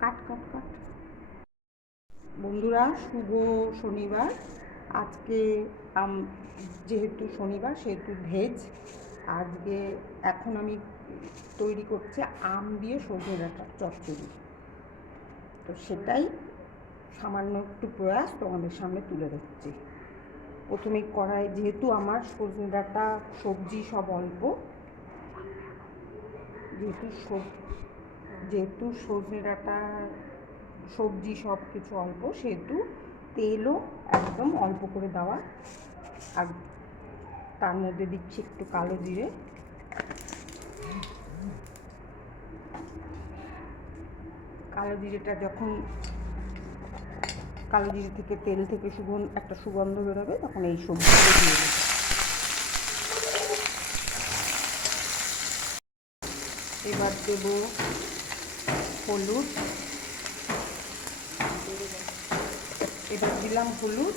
কাট কাট কাট। বন্ধুরা, শুভ শনিবার। আজকে যেহেতু শনিবার সেহেতু ভেজ। আজকে এখন আমি তৈরি করছি আম দিয়ে সজনে ডাঁটার চচ্চড়ি। তো সেটাই সামান্য একটু প্রয়াস তোমাদের সামনে তুলে ধরছি। প্রথমে কড়াই, যেহেতু আমার সজনে ডাঁটা সবজি সব অল্প, যেহেতু সজনে ডাঁটা সবজি সব কিছু অল্প, সেহেতু তেলও একদম অল্প করে দেওয়া। আর তার মধ্যে দিচ্ছি একটু কালো জিরে। কালো জিরেটা যখন কালো জিরে থেকে তেল থেকে একটা সুগন্ধ বেরোবে, তখন এই সবজিগুলো দিয়ে দেবো। এবার দেব হলুদ। এবার দিলাম হলুদ,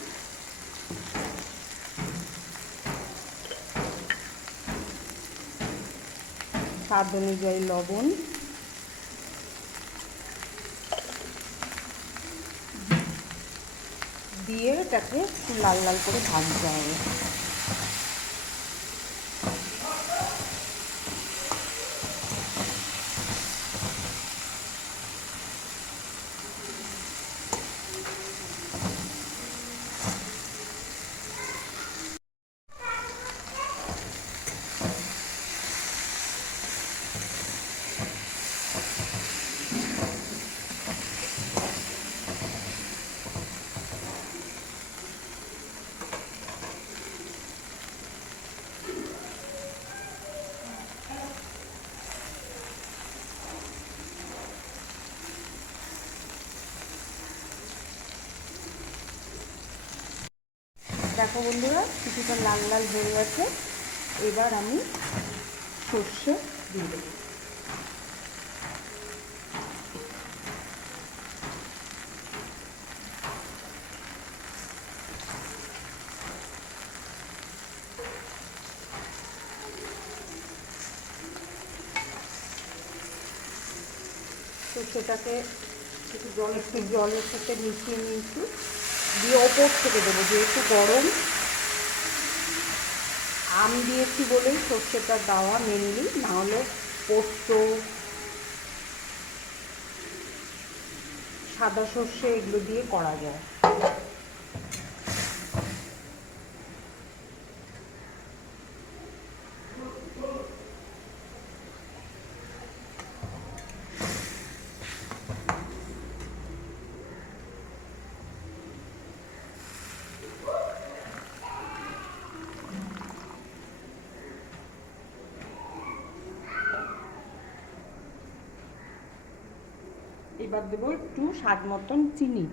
স্বাদ অনুযায়ী লবণ, দিয়ে এটাকে একটু লাল লাল করে ভাজতে হবে। দেখো বন্ধুরা, কিছুটা লাল লাল হয়ে গেছে। এবার আমি সর্ষে দিয়ে দেবো। সর্ষেটাকে একটু জলের সাথে মিশিয়ে নিয়েছি, দিয়ে ওপর থেকে দেবো। যেহেতু গরম, আম দিয়েছি বলেই সর্ষেটা দেওয়া মেনলি, নাহলে পোস্ত, সাদা সর্ষে এগুলো দিয়ে করা যায়। এবার দেবো একটু স্বাদ মতন চিনি।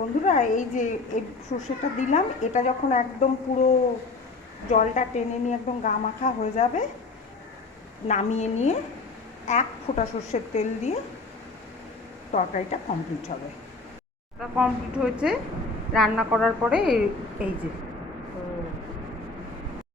বন্ধুরা, এই যে এই সর্ষেটা দিলাম, এটা যখন একদম পুরো জলটা টেনে নিয়ে একদম গা মাখা হয়ে যাবে, নামিয়ে নিয়ে এক ফোঁটা সর্ষের তেল দিয়ে তরকারিটা কমপ্লিট হবে। কমপ্লিট হয়েছে। রান্না করার পরে এই যে